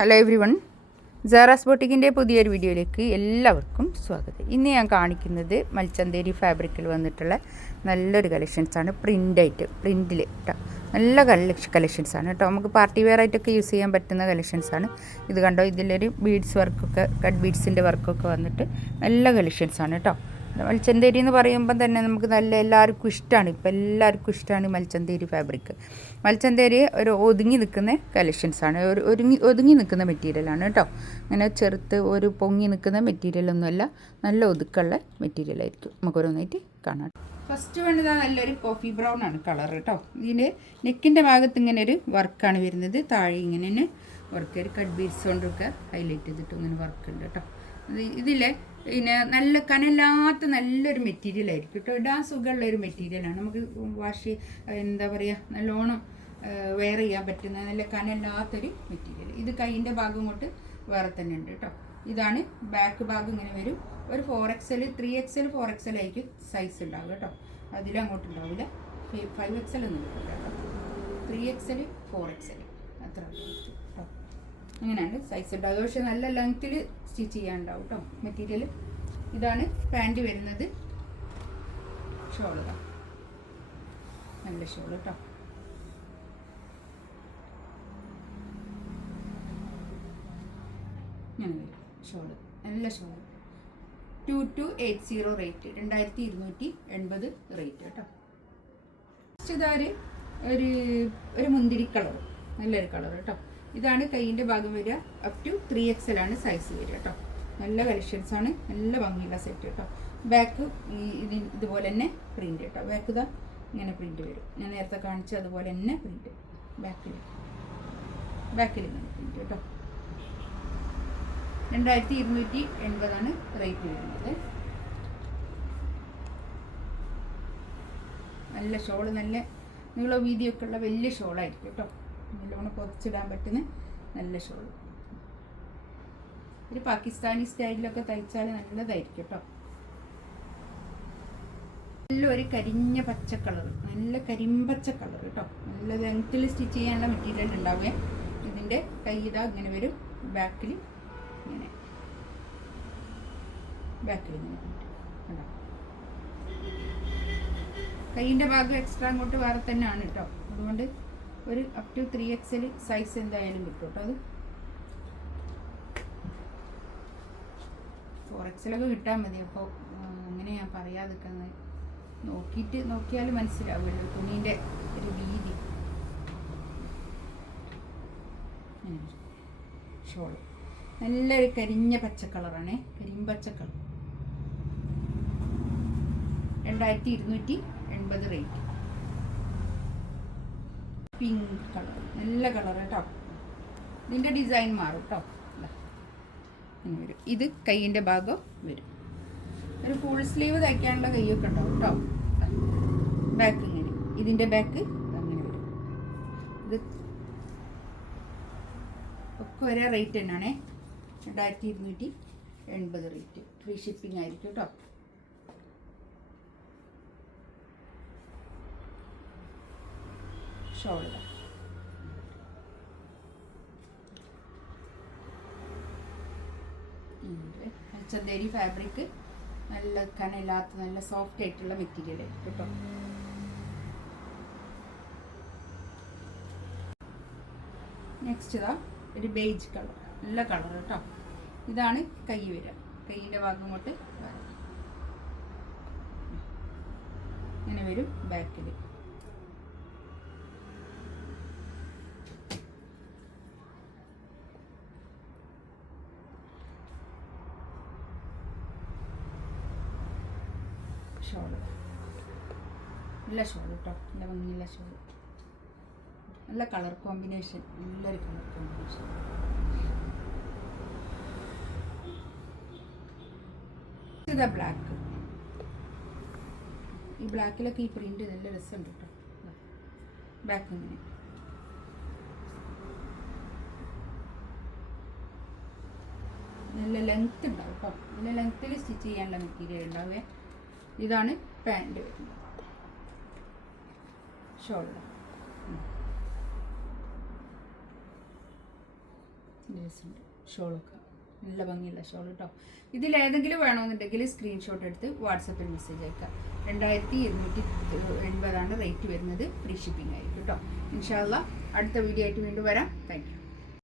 Hello every one, Sara's ബോട്ടിക്കിൻ്റെ പുതിയൊരു വീഡിയോയിലേക്ക് എല്ലാവർക്കും സ്വാഗതം. ഇന്ന് ഞാൻ കാണിക്കുന്നത് മൽച്ചന്തേരി ഫാബ്രിക്കിൽ വന്നിട്ടുള്ള നല്ലൊരു കളക്ഷൻസാണ്. പ്രിൻറ്റിൽ കേട്ടോ, നല്ല കളക്ഷൻസാണ് കേട്ടോ. നമുക്ക് പാർട്ടി വെയർ ആയിട്ടൊക്കെ യൂസ് ചെയ്യാൻ പറ്റുന്ന കളക്ഷൻസാണ്. ഇത് കണ്ടോ, ഇതിലൊരു ബീഡ്സ് വർക്കൊക്കെ, കട്ട് ബീഡ്സിൻ്റെ വർക്കൊക്കെ വന്നിട്ട് നല്ല കളക്ഷൻസാണ് കേട്ടോ. മൽച്ചന്തേരി എന്ന് പറയുമ്പം തന്നെ നമുക്ക് എല്ലാവർക്കും ഇഷ്ടമാണ്. ഇപ്പോൾ എല്ലാവർക്കും ഇഷ്ടമാണ് മൽച്ചന്തേരി ഫാബ്രിക്. മൽച്ചന്തേരി ഒരു ഒതുങ്ങി നിൽക്കുന്ന കളക്ഷൻസാണ്, ഒതുങ്ങി നിൽക്കുന്ന മെറ്റീരിയലാണ് കേട്ടോ. അങ്ങനെ ചെറുത്ത് ഒരു പൊങ്ങി നിൽക്കുന്ന മെറ്റീരിയലൊന്നുമല്ല, നല്ല ഒതുക്കമുള്ള മെറ്റീരിയലായിരിക്കും. നമുക്ക് ഓരോന്നായിട്ട് കാണാം. ഫസ്റ്റ് വേണ്ടത് നല്ലൊരു കോഫി ബ്രൗൺ ആണ് കളർ കേട്ടോ. ഇതിൻ്റെ നെക്കിൻ്റെ ഭാഗത്ത് ഇങ്ങനെ ഒരു വർക്കാണ് വരുന്നത്. താഴെ ഇങ്ങനെ തന്നെ വർക്ക്, ഒരു കട്ട് ബീഡ്സ് കൊണ്ടൊക്കെ ഹൈലൈറ്റ് ചെയ്തിട്ട് ഇങ്ങനെ വർക്ക് ഉണ്ട് കേട്ടോ. ഇതിലെ പിന്നെ നല്ല കനല്ലാത്ത നല്ലൊരു മെറ്റീരിയൽ ആയിരിക്കും കേട്ടോ. ഇടാൻ സുഖമുള്ള ഒരു മെറ്റീരിയലാണ്. നമുക്ക് എന്താ പറയുക, നല്ലോണം വെയർ ചെയ്യാൻ പറ്റുന്ന നല്ല കനല്ലാത്തൊരു മെറ്റീരിയൽ. ഇത് കൈയിൻ്റെ ഭാഗം കൊണ്ട് വേറെ തന്നെ ഉണ്ട് കേട്ടോ. ഇതാണ് ബാക്ക് ഭാഗം ഇങ്ങനെ വരും. ഒരു 4XL 3XL 4XL ആയിരിക്കും സൈസ് ഉണ്ടാവുക കേട്ടോ. അതിലങ്ങോട്ട് ഉണ്ടാവില്ല. 5XL ഒന്നും കിട്ടില്ല കേട്ടോ. 3XL 4XL അത്ര കേട്ടോ. അങ്ങനെയാണ് സൈസ് ഉണ്ടാവുക. പക്ഷെ നല്ല ലെങ്ത്തിൽ സ്റ്റിച്ച് ചെയ്യാനുണ്ടാവും കേട്ടോ മെറ്റീരിയൽ. ഇതാണ് പാൻറ് വരുന്നത്. ഷോള് നല്ല ഷോള് കേട്ടോ. ഇങ്ങനെ വരും ഷോള്, നല്ല ഷോള്. 2280 റേറ്റ്, 2280 റേറ്റ് കേട്ടോ. ഇതൊരു ഒരു മുന്തിരി കളർ, നല്ലൊരു കളർ കേട്ടോ. ഇതാണ് കൈയിൻ്റെ ഭാഗം വരിക. അപ് ടു 3XL ആണ് സൈസ് വരിക കേട്ടോ. നല്ല കളക്ഷൻസാണ്, നല്ല ഭംഗിയുള്ള സെറ്റ് കേട്ടോ. ബാക്ക് ഇതുപോലെ തന്നെ പ്രിൻ്റ് കേട്ടോ. ബാക്ക് ഇതാ ഇങ്ങനെ പ്രിൻ്റ് വരും. ഞാൻ നേരത്തെ കാണിച്ച അതുപോലെ തന്നെ പ്രിൻ്റ് ബാക്കിൽ ഇങ്ങനെ പ്രിൻ്റ് കേട്ടോ. 2280 റേറ്റ് വരുന്നത്. നല്ല ഷോള്, നല്ല നീളോ വീതിയൊക്കെ ഉള്ള വലിയ ഷോളായിരിക്കും കേട്ടോ. നല്ലോണം പൊതിച്ചിടാൻ പറ്റുന്ന നല്ല ഷോള്. ഒരു പാകിസ്ഥാനി സ്റ്റൈലിലൊക്കെ തയ്ച്ചാൽ നല്ലതായിരിക്കും കേട്ടോ. നല്ലൊരു കരിഞ്ഞ പച്ച കളർ, നല്ല കരിമ്പച്ച കളർ കേട്ടോ. നല്ല ലെങ്ത്തിൽ സ്റ്റിച്ച് ചെയ്യാനുള്ള മെറ്റീരിയൽ ഉണ്ടാവുക. ഇതിൻ്റെ കൈയിതാ ഇങ്ങനെ വരും. ബാക്കിൽ ഇങ്ങനെ കണ്ടോ. കൈയിൻ്റെ ഭാഗം എക്സ്ട്രാ അങ്ങോട്ട് വേറെ തന്നെയാണ് കേട്ടോ. അതുകൊണ്ട് ഒരു അപ് ടു 3XL സൈസ് എന്തായാലും കിട്ടും കേട്ടോ. അത് 4XL ഒക്കെ കിട്ടാൻ മതി. അപ്പോൾ അങ്ങനെ ഞാൻ പറയാതിരിക്കുന്നത്, നോക്കിയാൽ മനസ്സിലാവുമല്ലോ തുണീൻ്റെ ഒരു വീതി. ഷോള് നല്ലൊരു കരിഞ്ഞ പച്ച കളറാണ്, കരിമ്പച്ച കളർ. 2280 റേറ്റ്. പിങ്ക് കളർ, നല്ല കളർ കേട്ടോ. ഇതിൻ്റെ ഡിസൈൻ മാറും കേട്ടോ. ഇങ്ങനെ വരും. ഇത് കൈയിൻ്റെ ഭാഗം വരും. ഒരു ഫുൾ സ്ലീവ് തയ്ക്കാനുള്ള കൈയൊക്കെ ഉണ്ടാവും കേട്ടോ. ബാക്ക് ഇങ്ങനെ, ഇതിൻ്റെ ബാക്ക് അങ്ങനെ വരും. ഇത് ഒക്കെ ഒരേ റേറ്റ് തന്നെയാണേ. 2280 റേറ്റ്. ഫ്രീ ഷിപ്പിംഗ് ആയിരിക്കും കേട്ടോ. ഷോൾഡർ മൽച്ചന്തേരി ഫാബ്രിക്, നല്ല കനയില്ലാത്ത നല്ല സോഫ്റ്റ് ആയിട്ടുള്ള മെറ്റീരിയൽ കേട്ടോ. നെക്സ്റ്റ് ഇതാ ഒരു ബേജ് കളർ, നല്ല കളർ കേട്ടോ. ഇതാണ് കൈ വരിക. കൈയിൻ്റെ ഭാഗം കൊണ്ട് ഇങ്ങനെ വരും. ബാക്കിൽ ഷോള്, നല്ല ഷോള് കേട്ടോ. നല്ല ഭംഗിയുള്ള ഷോള്, നല്ല കളർ കോമ്പിനേഷൻ, നല്ലൊരു കളർ കോമ്പിനേഷൻ. ഇതാ ബ്ലാക്ക്. ഈ ബ്ലാക്കിലൊക്കെ ഈ പ്രിന്റ് നല്ല രസമുണ്ട് കേട്ടോ. ബാക്ക് ഇങ്ങനെ നല്ല ലെങ്ത് ഉണ്ടാവും കേട്ടോ. നല്ല ലെങ്ത്തിൽ സ്റ്റിച്ച് ചെയ്യാനുള്ള മെറ്റീരിയൽ ഉണ്ടാവേ. ഇതാണ് പാൻറ് വരുന്നത്. ഷോൾഡർ രസമുണ്ട് ഷോളൊക്കെ, നല്ല ഭംഗിയുള്ള ഷോൾ കേട്ടോ. ഇതിലേതെങ്കിലും വേണമെന്നുണ്ടെങ്കിൽ സ്ക്രീൻഷോട്ട് എടുത്ത് വാട്സപ്പിൽ മെസ്സേജ് അയക്കാം. 2280 റേറ്റ് വരുന്നത്. ഫ്രീ ഷിപ്പിംഗ് ആയിരിക്കും കേട്ടോ. ഇൻഷാ അല്ലാഹ് അടുത്ത വീഡിയോ ആയിട്ട് വീണ്ടും വരാം. Thank you.